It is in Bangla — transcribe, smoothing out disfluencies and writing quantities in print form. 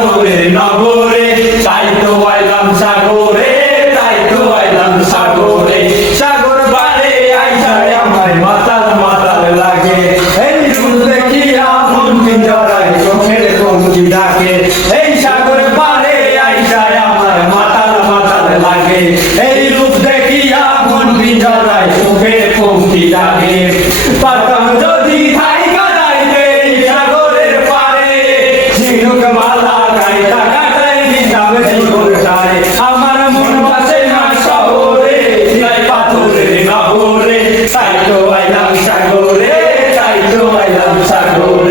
পাথরের নগরে, তাই তো আইলাম সাগরে, তাই তো আইলাম সাগরে। সাগর পারে আইসায় আমার মাতাল মাতাল লাগে, এই রূপ দেখিয়া মন পিঞ্জরায় চোখের কমতি ডাকে। এই সাগর পারে আইসায় আমার মাতাল মাতাল লাগে, এই রূপ দেখিয়া মন পিঞ্জরায় চোখের কমতি ডাকে। পারতাম যদি থাইকা যাইতে এই সাগরের পারে, ঝিনুক মালা গাইতা কাটাই দিতাম জীবনটায়। আমার মন বাসে না শহরে, তাই পাথরের নগরে, তাই তো আইলাম সাগরে, তাই তো আইলাম সাগরে।